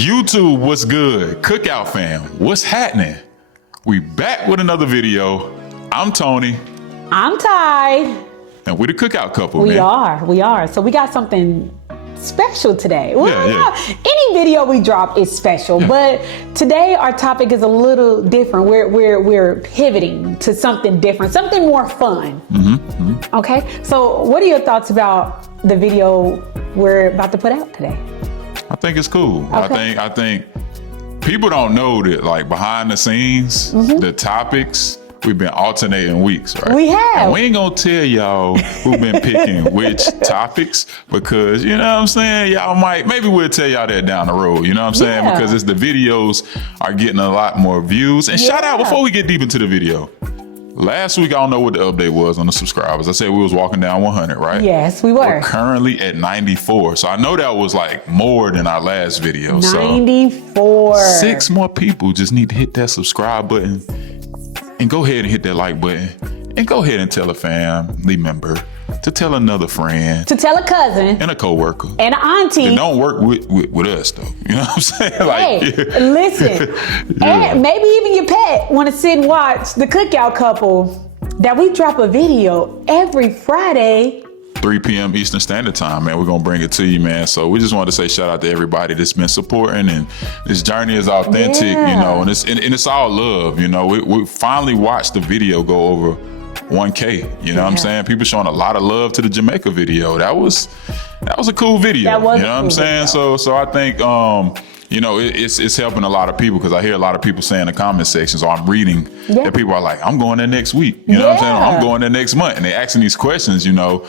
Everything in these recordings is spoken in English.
YouTube, what's good? Cookout fam, what's happening? We back with another video. I'm Tony. I'm Ty. And we're the Cookout Couple, We man. are. So we got something special today. Well, Yeah. any video we drop is special, but today our topic is a little different. We're pivoting to something different, something more fun. Okay. So what are your thoughts about the video we're about to put out today? I think it's cool. Okay. I think people don't know that, like, behind the scenes, the topics, we've been alternating weeks, right? We have. And we ain't gonna tell y'all who been picking which topics, because, you know what I'm saying, maybe we'll tell y'all that down the road, you know what I'm saying? Yeah. Because the videos are getting a lot more views. And shout out, before we get deep into the video, last week, I don't know what the update was on the subscribers. I said we was walking down 100, right? Yes, we were. We're currently at 94. So I know that was like more than our last video. 94. So 6 more people just need to hit that subscribe button and go ahead and hit that like button and go ahead and tell a family member to tell another friend To tell a cousin and a coworker. and an auntie. And don't work with us though. You know what I'm saying? Hey, listen, and maybe even your pet want to sit and watch the Cookout Couple, that we drop a video every Friday. 3 p.m. Eastern Standard Time, man. We're going to bring it to you, man. So we just want to say shout out to everybody that's been supporting, and this journey is authentic, you know, and it's all love, you know. We finally watched the video go over 1K, you know what I'm saying? People showing a lot of love to the Jamaica video. That was a cool video. That was you know what I'm saying? So I think, you know, it's helping a lot of people, because I hear a lot of people saying in the comment sections, or I'm reading that people are like, I'm going there next week. You know what I'm saying? Or I'm going there next month. And they asking these questions, you know.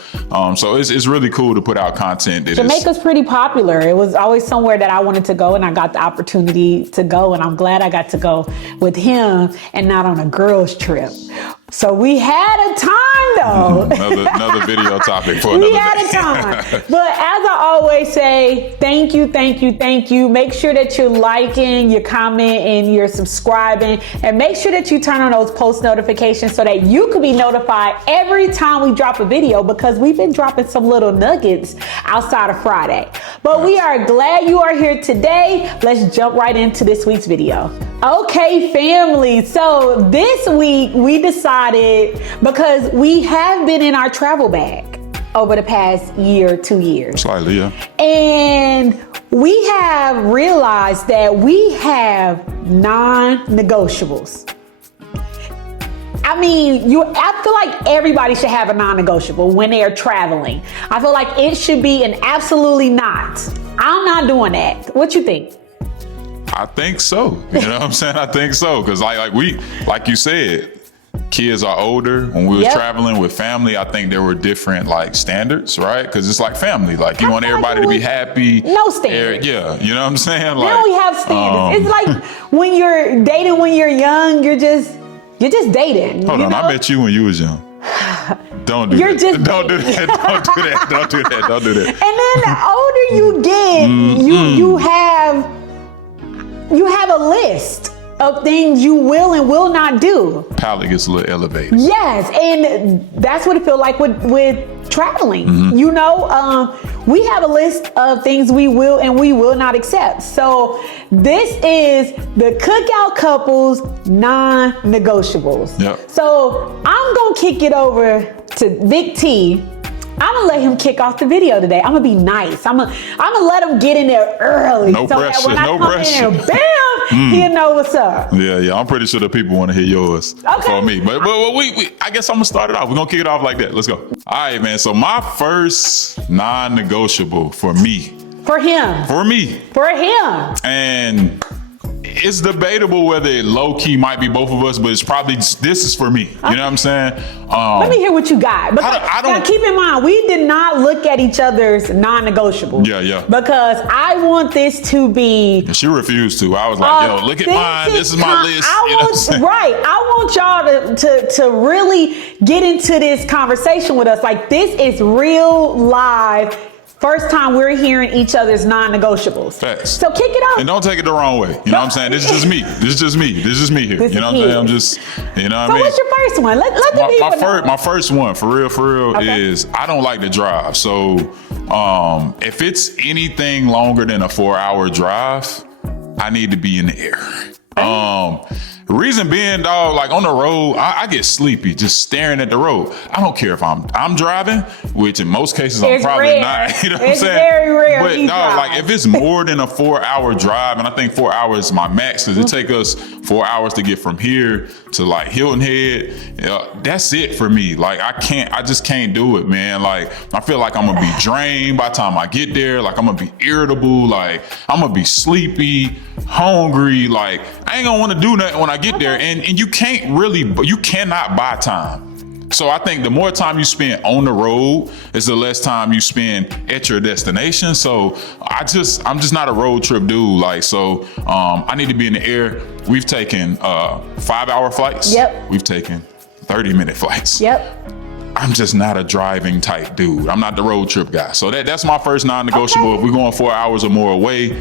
So it's really cool to put out content that Jamaica's pretty popular. It was always somewhere that I wanted to go, and I got the opportunity to go, and I'm glad I got to go with him and not on a girls trip. So we had a time though. another video topic for another day. We had a time. But as I always say, thank you. Make sure that you're liking, you're commenting, you're subscribing, and make sure that you turn on those post notifications so that you can be notified every time we drop a video, because we've been dropping some little nuggets outside of Friday. But we are glad you are here today. Let's jump right into this week's video. Okay, family. So this week we decided, because we have been in our travel bag over the past year, 2 years. Slightly, yeah. And we have realized that we have non-negotiables. I mean, I feel like everybody should have a non-negotiable when they are traveling. I feel like it should be an absolutely not. I'm not doing that. What you think? I think so. You know what I'm saying? I think so. Because like you said, kids are older. When we was traveling with family, I think there were different like standards, right? Because it's like family. Like, you want everybody to be happy. No standards. Yeah, you know what I'm saying? Like, now we have standards. It's like when you're dating when you're young, you're just dating. Hold on, I met you when you was young. Don't do that. Don't do that. And then the older you get, you have a list of things you will and will not do. Palette gets a little elevated. Yes, and that's what it feels like with traveling. You know, we have a list of things we will and we will not accept. So this is the Cookout Couple's non-negotiables. Yep. So I'm gonna kick it over to Big T. I'm gonna let him kick off the video today. I'm gonna be nice. I'm gonna let him get in there early. No pressure. That when I come pressure. in, bam, he'll know what's up. Yeah. I'm pretty sure the people want to hear yours for me. But I guess I'm gonna start it off. We're gonna kick it off like that. Let's go. All right, man. So my first non-negotiable for me. For him. For me. For him. And it's debatable whether it low-key might be both of us, but it's probably, this is for me. You know what I'm saying? Let me hear what you got. Now keep in mind, we did not look at each other's non-negotiables. Yeah. Because I want this to be... She refused to. I was like, yo, look at mine. This is my list. I want y'all to really get into this conversation with us. Like, this is real live. First time we're hearing each other's non-negotiables. Facts. So kick it off. And don't take it the wrong way. You know what I'm saying? This is just me. This is just me here. You know what I'm saying? I'm just, you know what I mean? So what's your first one? Let the people know. My first one, for real, is I don't like to drive. So if it's anything longer than a 4-hour drive, I need to be in the air. Reason being, dog, like on the road, I get sleepy just staring at the road. I don't care if I'm driving, which in most cases I'm probably rare. not. You know what I'm It's saying? very rare. But dog, like if it's more than a 4-hour drive, and I think 4 hours is my max, because it take us 4 hours to get from here to like Hilton Head. That's it for me. Like I just can't do it, man. Like I feel like I'm gonna be drained by the time I get there. Like I'm gonna be irritable. Like I'm gonna be sleepy, hungry. Like I ain't gonna want to do nothing when I get there. And you cannot buy time. So I think the more time you spend on the road is the less time you spend at your destination. So I'm just not a road trip dude. Like, so I need to be in the air. We've taken 5-hour flights. Yep. We've taken 30-minute flights. Yep. I'm just not a driving type dude. I'm not the road trip guy. So that's my first non-negotiable. Okay. If we're going 4 hours or more away,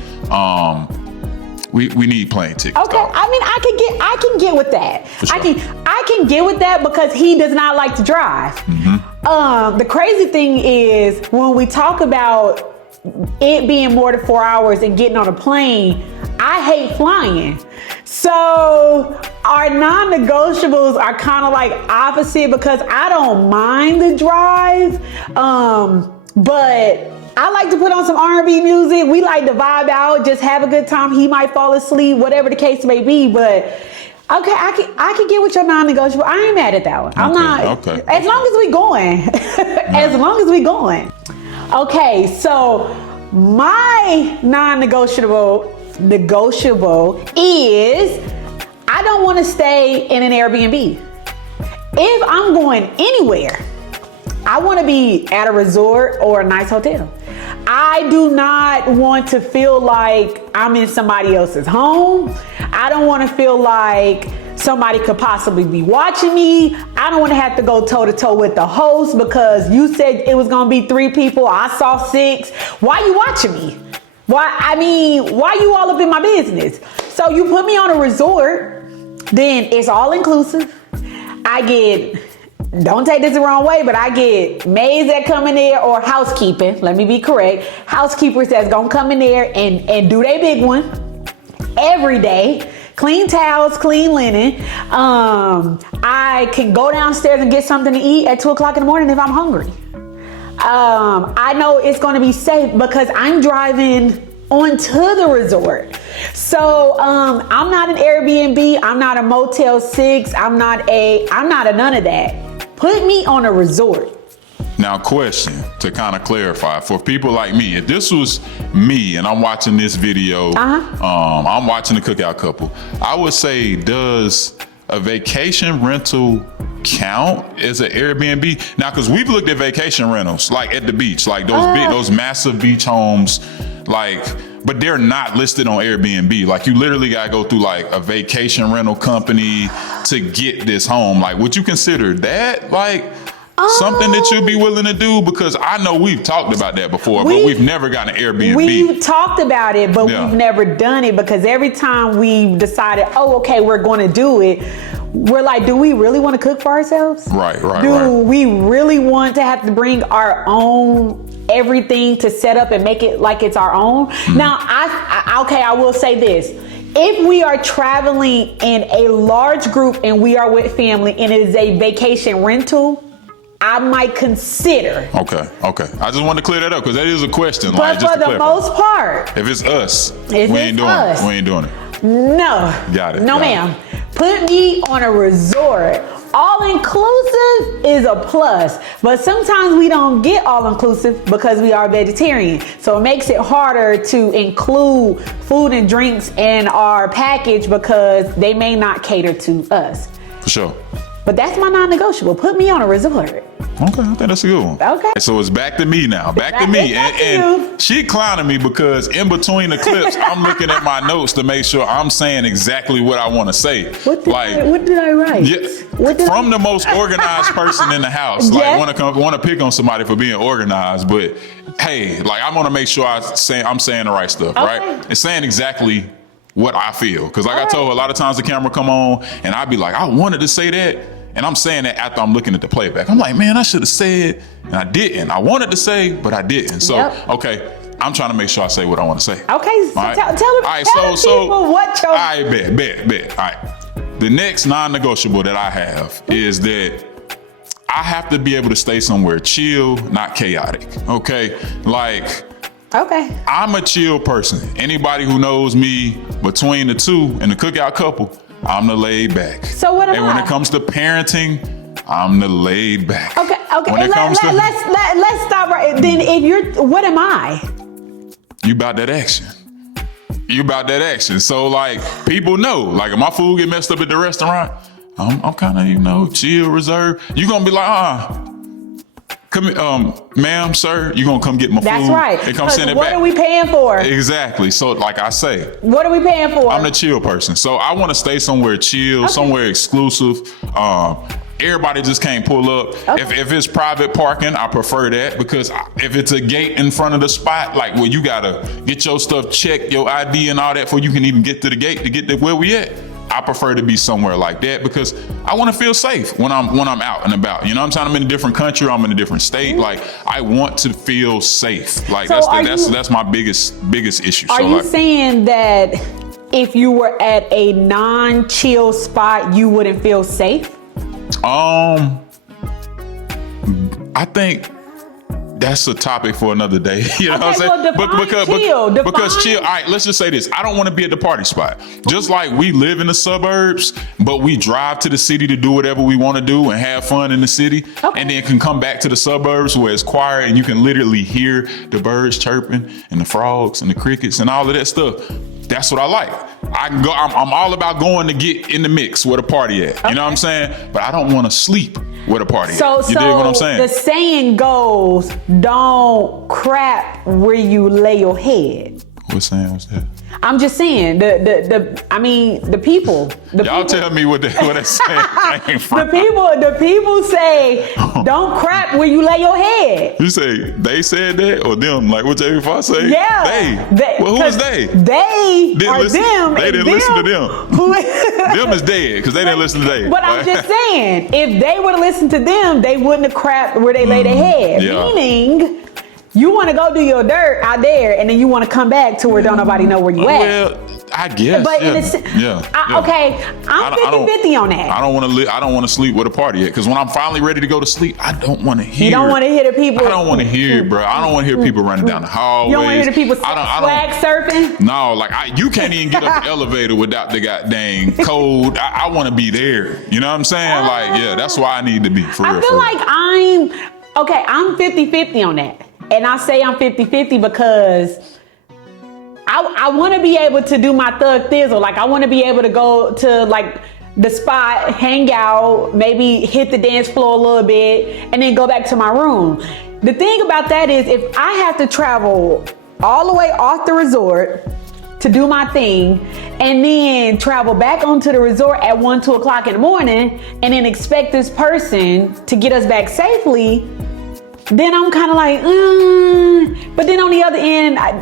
we need plane tickets. Okay, dog. I mean, I can get with that. Sure. I can get with that because he does not like to drive. The crazy thing is when we talk about it being more than 4 hours and getting on a plane, I hate flying. So our non-negotiables are kind of like opposite because I don't mind the drive, but I like to put on some R&B music. We like to vibe out, just have a good time. He might fall asleep, whatever the case may be. But okay, I can get with your non-negotiable. I ain't mad at that one. I'm not. Okay. As long as we going. As long as we going. Okay, so my non-negotiable is I don't want to stay in an Airbnb. If I'm going anywhere, I want to be at a resort or a nice hotel. I do not want to feel like I'm in somebody else's home. I don't want to feel like somebody could possibly be watching me. I don't want to have to go toe to toe with the host because you said it was going to be 3 people. I saw 6. Why you watching me? Why you all up in my business? So you put me on a resort, then it's all inclusive. Don't take this the wrong way, but I get maids that come in there or housekeeping. Let me be correct. Housekeepers that's gonna come in there and do their big one every day. Clean towels, clean linen. I can go downstairs and get something to eat at 2 o'clock in the morning if I'm hungry. I know it's gonna be safe because I'm driving onto the resort. So I'm not an Airbnb. I'm not a Motel 6. I'm not a none of that. Put me on a resort. Now, question to kind of clarify for people like me. If this was me and I'm watching this video, I'm watching the Cookout Couple, I would say, does a vacation rental count as an Airbnb? Now, because we've looked at vacation rentals, like at the beach, like those massive beach homes, like, but they're not listed on Airbnb. Like you literally gotta go through like a vacation rental company to get this home. Like, would you consider that like something that you'd be willing to do? Because I know we've talked about that before, but we've never gotten an Airbnb. We've talked about it, but we've never done it because every time we've decided, okay, we're going to do it, we're like, do we really want to cook for ourselves? Right. Do we really want to have to bring our own everything to set up and make it like it's our own? Now, I will say this. If we are traveling in a large group and we are with family and it is a vacation rental, I might consider. Okay. I just wanted to clear that up because that is a question. But for the most part, if it's us, we ain't doing it. No. Got it. No, ma'am. Put me on a resort. All inclusive is a plus, but sometimes we don't get all inclusive because we are vegetarian. So it makes it harder to include food and drinks in our package because they may not cater to us. For sure. But that's my non-negotiable. Put me on a resort. Okay, I think that's a good one. Okay. So it's back to me now. Back to me. And she clowning me because in between the clips, I'm looking at my notes to make sure I'm saying exactly what I want to say. What did I write? Yeah, from the most organized person in the house. Like want to pick on somebody for being organized, but hey, like I want to make sure I'm saying the right stuff, right? And saying exactly what I feel. Because like I told, a lot of times the camera come on and I'd be like, I wanted to say that. And I'm saying that after I'm looking at the playback. I'm like, man, I should have said, and I didn't. I wanted to say, but I didn't. So, okay, I'm trying to make sure I say what I want to say. Okay, so right? tell the people what your... All right, bet. All right. The next non-negotiable that I have is that I have to be able to stay somewhere chill, not chaotic. Okay? Like, okay, I'm a chill person. Anybody who knows me between the two and the Cookout Couple, I'm the laid back. So what am And when I? it comes to parenting, I'm the laid back. Okay. When it comes to... Let's stop right. Then if you're, what am I? You about that action. So like, people know, like if my food get messed up at the restaurant, I'm kind of, chill, reserved. You gonna be like, come here, ma'am, sir, you gonna come get my food. That's right. And come send it what back. Are we paying for? Exactly. So like I say, what are we paying for? I'm the chill person. So I want to stay somewhere chill, somewhere exclusive. Everybody just can't pull up. Okay. If it's private parking, I prefer that, because if it's a gate in front of the spot, like where you gotta get your stuff checked, your ID and all that before you can even get to the gate to get to where we at, I prefer to be somewhere like that because I want to feel safe when I'm out and about. You know what I'm saying? I'm in a different country, I'm in a different state. Like, I want to feel safe. Like, so that's my biggest issue. Are you saying that if you were at a non-chill spot, you wouldn't feel safe? I think that's a topic for another day. You know what I'm saying? Well, because chill. All right, let's just say this. I don't want to be at the party spot. Just like we live in the suburbs, but we drive to the city to do whatever we want to do and have fun in the city, and then can come back to the suburbs where it's quiet and you can literally hear the birds chirping and the frogs and the crickets and all of that stuff. That's what I like. I'm all about going to get in the mix where the party at. You know what I'm saying? But I don't want to sleep where the party at. You dig what I'm saying? The saying goes, don't crap where you lay your head. What saying was that? I'm just saying, the people. Y'all tell me what that saying came from. The people say, don't crap where you lay your head. You say they said that or them? Like, whichever if I say? Yeah. They. Well, who is they? They didn't are listen, them. They didn't listen to them. Them is dead because they didn't listen to they. But I'm just saying, if they would have listened to them, they wouldn't have crapped where they lay their head. Yeah. Meaning, you want to go do your dirt out there, and then you want to come back to where don't nobody know where you at. Well, I guess. But okay, I'm 50-50 on that. I don't want to sleep with a party at, because when I'm finally ready to go to sleep, I don't want to hear. You don't want to hear the people. I don't want to hear it, bro. I don't want to hear people running down the hallways. You don't want to hear the people swag surfing? No, like you can't even get up the elevator without the goddamn code. I want to be there. You know what I'm saying? That's why I need to be for real. I feel like I'm 50-50 on that. And I say I'm 50-50 because I want to be able to do my thug thizzle. Like, I want to be able to go to like the spot, hang out, maybe hit the dance floor a little bit, and then go back to my room. The thing about that is, if I have to travel all the way off the resort to do my thing, and then travel back onto the resort at 1-2 o'clock in the morning, and then expect this person to get us back safely, then I'm kind of like, But then on the other end, I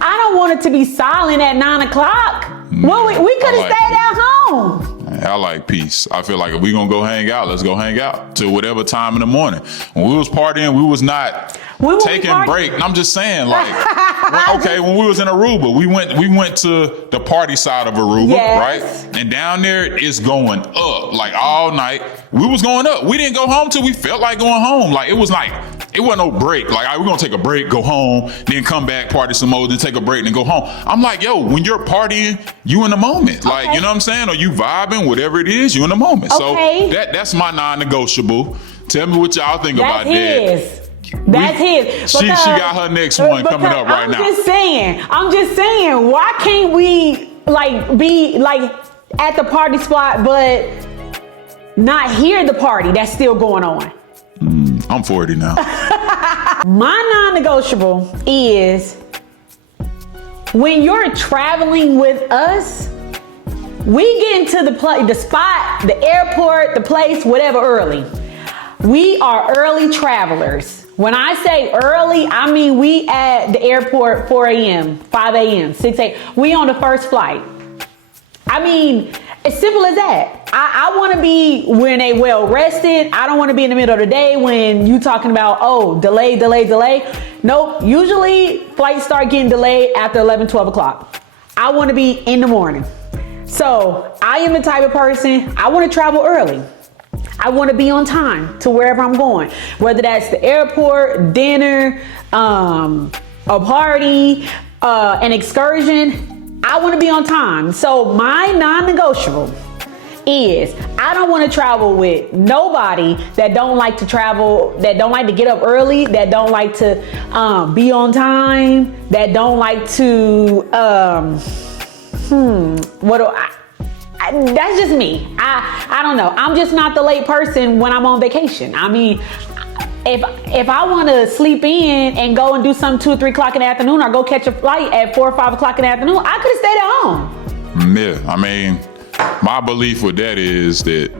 don't want it to be silent at 9 o'clock. Well, we could have stayed at home. I like peace. I feel like if we gonna go hang out, let's go hang out till whatever time in the morning. When we was partying, we was not taking break. And I'm just saying, like, when we was in Aruba, we went to the party side of Aruba, right? And down there it's going up like all night. We was going up. We didn't go home till we felt like going home. Like, it wasn't no break. Like, we're gonna take a break, go home, then come back, party some more, then take a break, then go home. I'm like, yo, when you're partying, you in the moment. Like, you know what I'm saying? Or you vibing, whatever it is, you in the moment. Okay. So that's my non-negotiable. Tell me what y'all think about that. That's his. She got her next one coming up right now. I'm just saying, why can't we be at the party spot but not hear the party that's still going on? I'm 40 now. My non-negotiable is, when you're traveling with us, we get into the spot, the airport, the place, whatever, early. We are early travelers. When I say early, I mean we at the airport 4 a.m., 5 a.m., 6 a.m. We on the first flight. I mean, as simple as that. I want to be when they well rested. I don't want to be in the middle of the day when you talking about, delay. Nope. Usually flights start getting delayed after 11, 12 o'clock. I want to be in the morning. So I am the type of person, I want to travel early. I want to be on time to wherever I'm going, whether that's the airport, dinner, a party, an excursion. I want to be on time. So my non-negotiable is I don't want to travel with nobody that don't like to travel, that don't like to get up early, that don't like to be on time, that don't like to that's just me. I don't know. I'm just not the late person when I'm on vacation. I mean, if I want to sleep in and go and do something 2 or 3 o'clock in the afternoon, or go catch a flight at 4 or 5 o'clock in the afternoon, I could have stayed at home. Yeah, I mean, my belief with that is that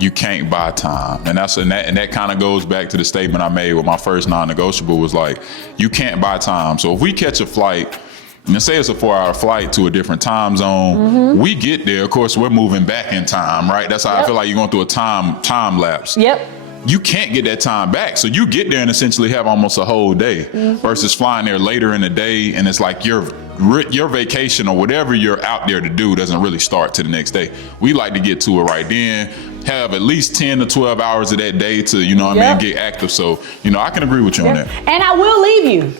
you can't buy time, and that kind of goes back to the statement I made with my first non-negotiable, was like, you can't buy time. So if we catch a flight, and say it's a 4-hour flight to a different time zone, we get there, of course, we're moving back in time, right? That's how I feel like you're going through a time lapse. Yep. You can't get that time back. So you get there and essentially have almost a whole day versus flying there later in the day, and it's like your vacation or whatever you're out there to do doesn't really start to the next day. We like to get to it right then, have at least 10 to 12 hours of that day to, you know what I mean, get active. So, you know, I can agree with you on that. And I will leave you.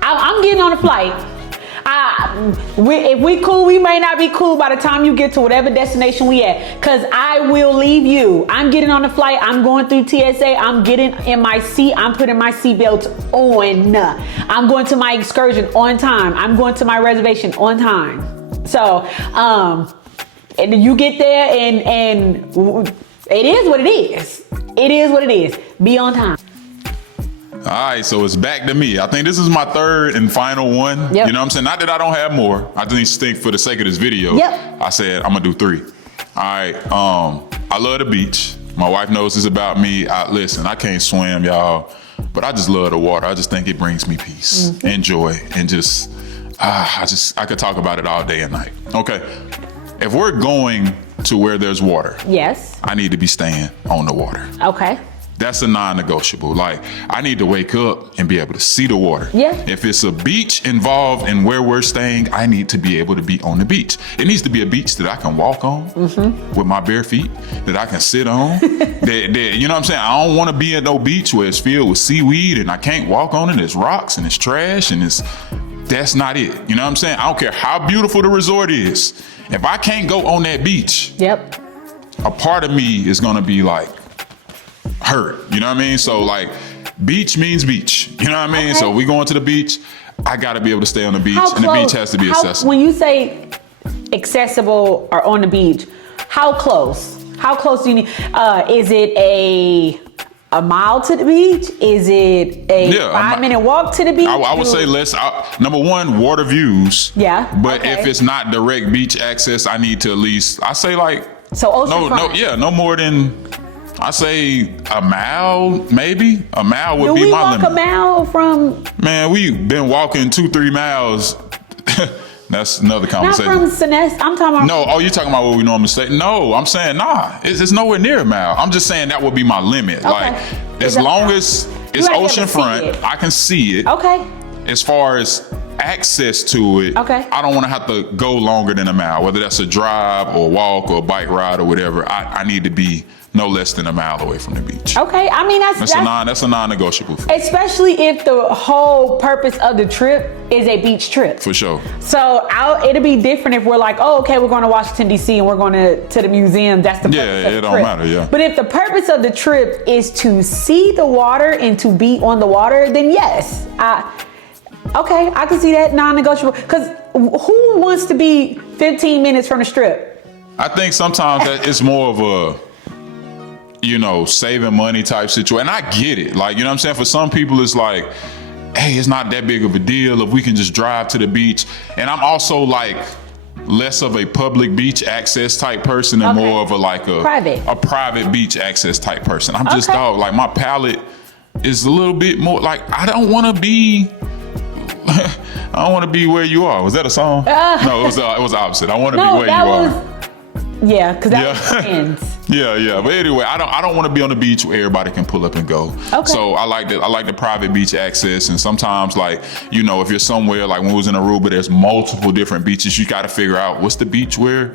I'm getting on a flight. If we cool, we may not be cool by the time you get to whatever destination we at, because I will leave you. I'm getting on the flight. I'm going through TSA. I'm getting in my seat. I'm putting my seatbelt on. I'm going to my excursion on time. I'm going to my reservation on time. So, and you get there and it is what it is. It is what it is. Be on time. All right, so it's back to me. I think this is my third and final one. Yep. You know what I'm saying? Not that I don't have more. I just think for the sake of this video, I said I'm gonna do 3. All right, I love the beach. My wife knows this about me. Listen, I can't swim, y'all, but I just love the water. I just think it brings me peace and joy, and just I could talk about it all day and night. Okay, if we're going to where there's water, I need to be staying on the water. Okay. That's a non-negotiable. Like, I need to wake up and be able to see the water. Yeah. If it's a beach involved in where we're staying, I need to be able to be on the beach. It needs to be a beach that I can walk on with my bare feet, that I can sit on. You know what I'm saying? I don't want to be at no beach where it's filled with seaweed and I can't walk on it. It's rocks and it's trash and that's not it. You know what I'm saying? I don't care how beautiful the resort is. If I can't go on that beach, a part of me is going to be like, hurt, you know what I mean? So like, beach means beach, you know what I mean? So we going to the beach, I gotta be able to stay on the beach, and the beach has to be accessible. When you say accessible or on the beach, how close? How close do you need? Is it a mile to the beach? Is it a 5-minute walk to the beach? I would say number one, water views. Yeah. But if it's not direct beach access, I need to at least, I say like, so oceanfront. no more than, I say a mile, maybe. A mile would be my limit. Do we walk a mile from? Man, we've been walking 2-3 miles. That's another conversation. Not from Sinest. I'm talking about. No, you're talking about where we normally stay. No, I'm saying it's nowhere near a mile. I'm just saying that would be my limit. Okay. Like, as long as it's oceanfront, I can see it. Okay. As far as access to it, I don't want to have to go longer than a mile, whether that's a drive or walk or a bike ride or whatever. I need to be no less than a mile away from the beach. Okay, I mean that's a non-negotiable. Especially if the whole purpose of the trip is a beach trip. For sure. So it'll be different if we're like, oh, okay, we're going to Washington D.C. and we're going to the museum. That's the purpose of the trip. Yeah, it don't matter. Yeah. But if the purpose of the trip is to see the water and to be on the water, then yes, okay, I can see that non-negotiable. Because who wants to be 15 minutes from the strip? I think sometimes that it's more of a, saving money type situation. And I get it. Like, you know what I'm saying? For some people, it's like, hey, it's not that big of a deal if we can just drive to the beach. And I'm also like less of a public beach access type person and more of a private beach access type person. I'm just like, my palate is a little bit more like, I don't want to be where you are. Was that a song? No, it was opposite. I want to be where you are. Yeah, because that was Friends. Yeah. But anyway, I don't want to be on the beach where everybody can pull up and go. Okay. So I like the private beach access. And sometimes, like, you know, if you're somewhere, like when we was in Aruba, there's multiple different beaches. You got to figure out what's the beach where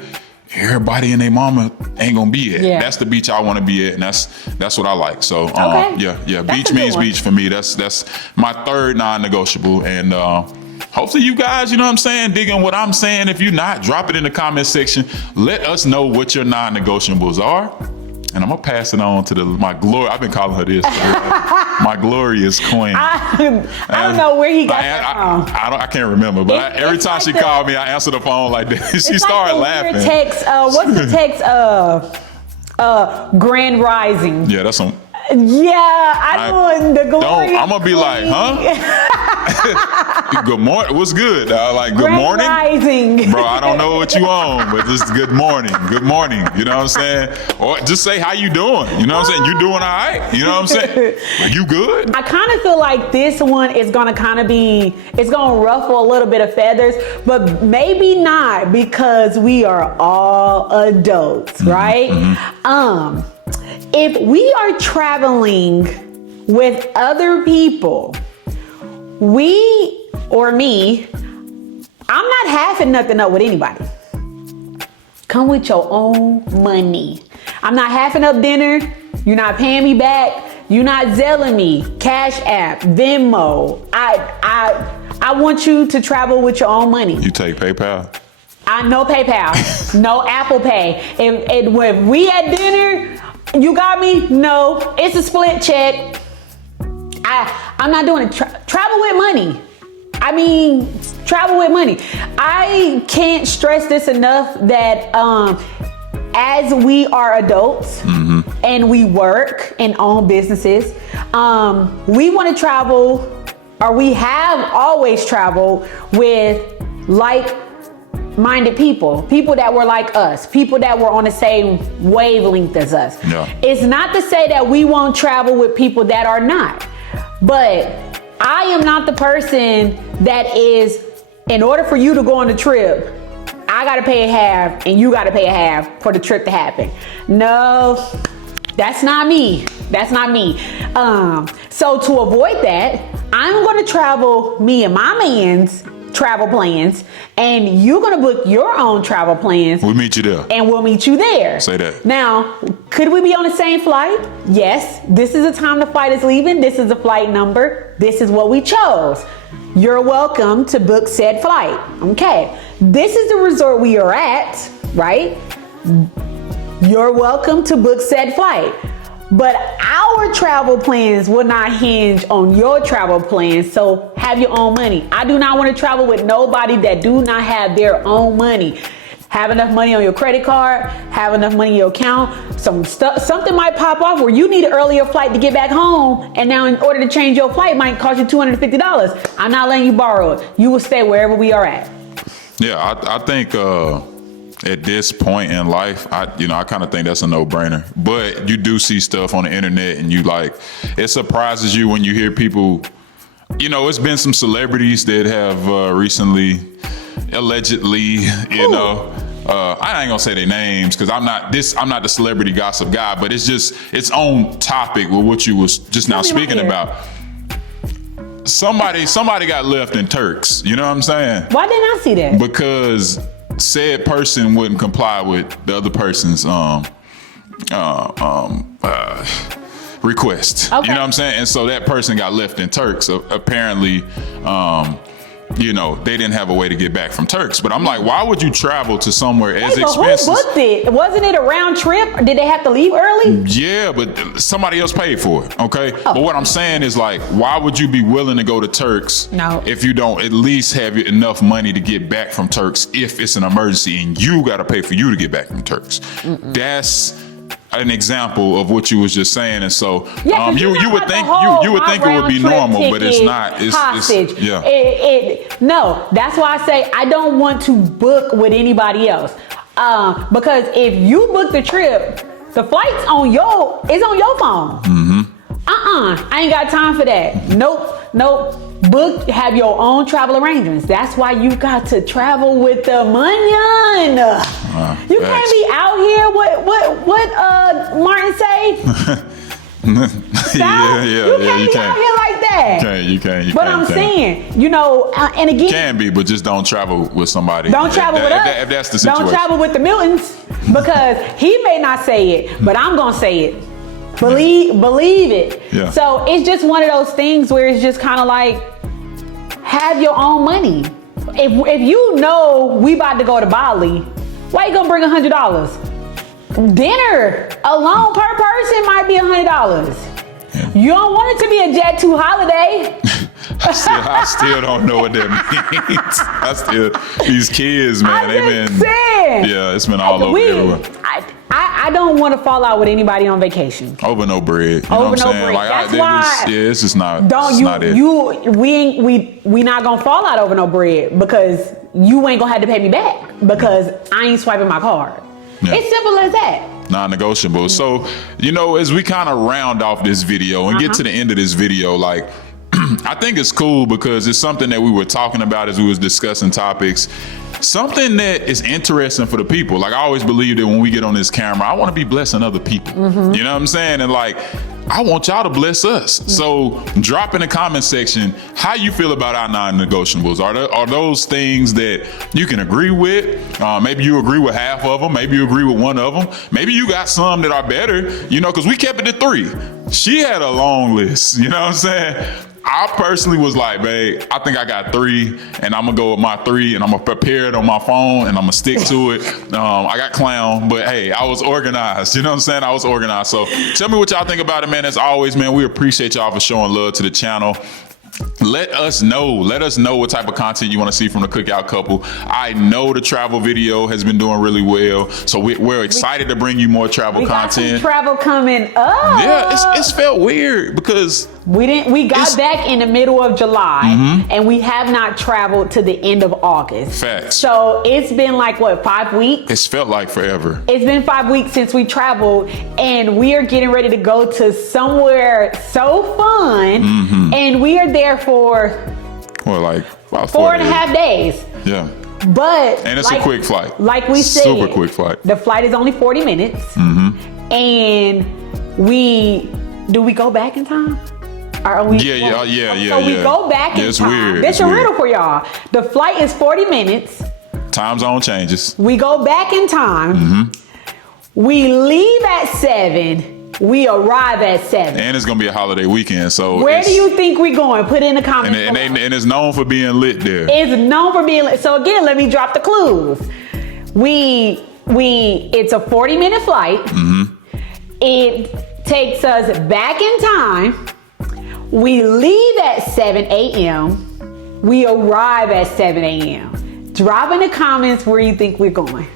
everybody and their mama ain't gonna be at. Yeah. That's the beach I want to be at, and that's what I like. So Okay. yeah. That's Beach a good means one. beach for me. That's my third non-negotiable, and hopefully you guys, you know what I'm saying, digging what I'm saying. If you're not, drop it in the comment section. Let us know what your non-negotiables are. And I'm gonna pass it on to my glory. I've been calling her this. My glorious queen. I don't know where he got that from. I can't remember, but every it's time like she the- called me, I answered the phone like that. She It's started like the weird laughing. text, what's the text? Grand Rising. Yeah, that's some. Yeah, I know the glory. I'm gonna be like, huh? Good morning. What's good? Like, good Grand morning, Rising. bro. I don't know what you on, but just good morning. Good morning. You know what I'm saying? Or just say how you doing. You know what I'm saying? You doing all right? You know what I'm saying? You good? I kind of feel like this one is gonna it's gonna ruffle a little bit of feathers, but maybe not because we are all adults, right? If we are traveling with other people, me, I'm not halving nothing up with anybody. Come with your own money. I'm not halving up dinner. You're not paying me back. You're not Zelling me. Cash App, Venmo. I want you to travel with your own money. You take PayPal? No PayPal, no Apple Pay. If we at dinner, you got me? No, it's a split check. I'm not doing it. Travel with money. I mean, travel with money. I can't stress this enough that as we are adults and we work and own businesses, we want to travel, or we have always traveled with like-minded people that were like us, people that were on the same wavelength as us. Yeah. It's not to say that we won't travel with people that are not, but I am not the person that is, in order for you to go on the trip, I gotta pay a half and you gotta pay a half for the trip to happen. No, that's not me. That's not me. So to avoid that, I'm gonna travel me and my man's travel plans, and you're gonna book your own travel plans. We'll meet you there. And we'll meet you there. Say that. Now, could we be on the same flight? Yes. This is the time the flight is leaving. This is the flight number. This is what we chose. You're welcome to book said flight. Okay. This is the resort we are at, right? You're welcome to book said flight. But our travel plans will not hinge on your travel plans, so have your own money. I do not want to travel with nobody that do not have their own money. Have enough money on your credit card, have enough money in your account. Something might pop off where you need an earlier flight to get back home, and now in order to change your flight might cost you $250. I'm not letting you borrow it. You will stay wherever we are at. Yeah, I think at this point in life, I kind of think that's a no-brainer. But you do see stuff on the internet, and it surprises you when you hear people. You know, it's been some celebrities that have recently, allegedly, I ain't gonna say their names because I'm not the celebrity gossip guy, but it's just its own topic with what you was just now speaking about. Somebody got left in Turks. You know what I'm saying? Why didn't I see that? Because said person wouldn't comply with the other person's request. Okay. You know what I'm saying? And so that person got left in Turks. Apparently, they didn't have a way to get back from Turks. But I'm like, why would you travel to somewhere as expensive? Who booked it? Wasn't it a round trip? Did they have to leave early? Yeah, but somebody else paid for it, okay? Oh. But what I'm saying is, like, why would you be willing to go to Turks if you don't at least have enough money to get back from Turks if it's an emergency and you got to pay for you to get back from Turks? That's an example of what you was just saying, and so you would think it would be normal, but it's not. It's hostage. No, that's why I say I don't want to book with anybody else, because if you book the trip, the flight's on your phone. I ain't got time for that. Nope. Book, have your own travel arrangements. That's why you got to travel with the money. You can't be out here. What Martin say? You can't be out here like that. You can't. But I'm saying, you know, and again, can be, but just don't travel with somebody. Don't travel with us. If that's the situation. Don't travel with the Miltons, because he may not say it, but I'm gonna say it. Believe it. Yeah. So it's just one of those things where it's just kind of like, have your own money. If you know we about to go to Bali, why you gonna bring $100? Dinner alone per person might be $100. Yeah. You don't want it to be a Jet2 holiday. I still don't know what that means. These kids, man, it's been all over everywhere. I don't want to fall out with anybody on vacation. Over no bread. You know over what I'm no saying? bread. Like, that's why. It's just not. Not it. We not gonna fall out over no bread, because you ain't gonna have to pay me back, because I ain't swiping my card. Yeah. It's simple as that. Non-negotiable. So, you know, as we kind of round off this video and get to the end of this video, like, I think it's cool because it's something that we were talking about as we was discussing topics. Something that is interesting for the people. Like, I always believe that when we get on this camera, I want to be blessing other people. You know what I'm saying? And like, I want y'all to bless us. So drop in the comment section how you feel about our non-negotiables. Are those things that you can agree with? Maybe you agree with half of them. Maybe you agree with one of them. Maybe you got some that are better, you know, because we kept it at 3. She had a long list, you know what I'm saying? I personally was like, babe, I think I got 3, and I'm gonna go with my 3, and I'm gonna prepare it on my phone, and I'm gonna stick to it. I got clown, but hey, I was organized. You know what I'm saying? I was organized. So tell me what y'all think about it, man. As always, man, we appreciate y'all for showing love to the channel. Let us know what type of content you want to see from the Cookout Couple. I know the travel video has been doing really well, so we're excited to bring you more travel content. We got some travel coming up. Yeah, it's felt weird because we got back in the middle of July, and we have not traveled to the end of August. Facts. So it's been like, what, 5 weeks? It's felt like forever. It's been 5 weeks since we traveled, and we are getting ready to go to somewhere so fun, and we are there for like about 4.5 days. Yeah. And it's a quick flight. Like we said, super quick flight. The flight is only 40 minutes. And we go back in time? Are we? Yeah. So we go back in it's time. Weird. That's a riddle for y'all. The flight is 40 minutes. Time zone changes. We go back in time. We leave at 7. We arrive at 7. And it's gonna be a holiday weekend, so where do you think we're going? Put it in the comments. And it's known for being lit there. It's known for being lit. So again, let me drop the clues. It's a 40-minute flight. It takes us back in time. We leave at 7 a.m. We arrive at 7 a.m. Drop in the comments where you think we're going.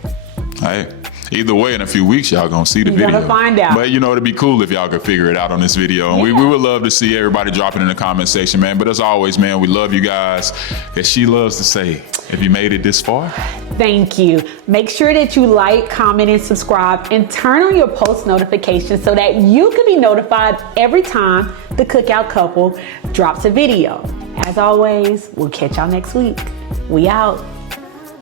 Hey. Either way, in a few weeks, y'all gonna see the video. You're gonna find out. But you know, it'd be cool if y'all could figure it out on this video. And we would love to see everybody drop it in the comment section, man. But as always, man, we love you guys. As she loves to say, if you made it this far, thank you. Make sure that you like, comment, and subscribe, and turn on your post notifications so that you can be notified every time the Cookout Couple drops a video. As always, we'll catch y'all next week. We out.